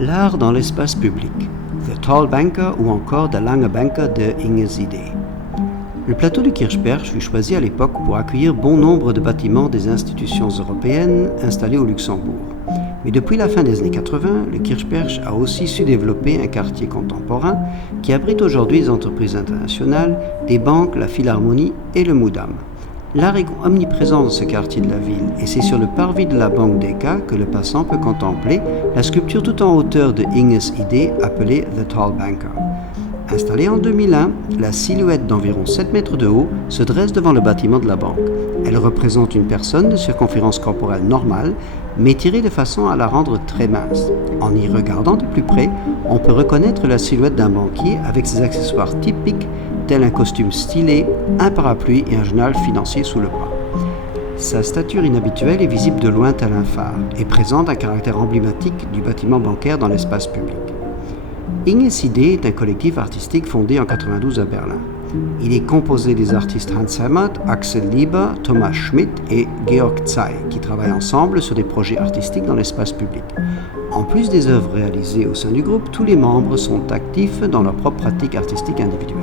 L'art dans l'espace public, The Tall Banker ou encore Der Lange Banker de Inges Idee. Le plateau du Kirchberg fut choisi à l'époque pour accueillir bon nombre de bâtiments des institutions européennes installés au Luxembourg. Mais depuis la fin des années 80, le Kirchberg a aussi su développer un quartier contemporain qui abrite aujourd'hui des entreprises internationales, des banques, la Philharmonie et le Moudam. L'art est omniprésent dans ce quartier de la ville et c'est sur le parvis de la Banque Deca que le passant peut contempler la sculpture tout en hauteur de Inges Idee appelée The Tall Banker. Installée en 2001, la silhouette d'environ 7 mètres de haut se dresse devant le bâtiment de la banque. Elle représente une personne de circonférence corporelle normale, mais tirée de façon à la rendre très mince. En y regardant de plus près, on peut reconnaître la silhouette d'un banquier avec ses accessoires typiques tels un costume stylé, un parapluie et un journal financier sous le bras. Sa stature inhabituelle est visible de loin tel un phare et présente un caractère emblématique du bâtiment bancaire dans l'espace public. Inges Idee est un collectif artistique fondé en 1992 à Berlin. Il est composé des artistes Hans Hemmert, Axel Lieber, Thomas Schmidt et Georg Zay qui travaillent ensemble sur des projets artistiques dans l'espace public. En plus des œuvres réalisées au sein du groupe, tous les membres sont actifs dans leur propre pratique artistique individuelle.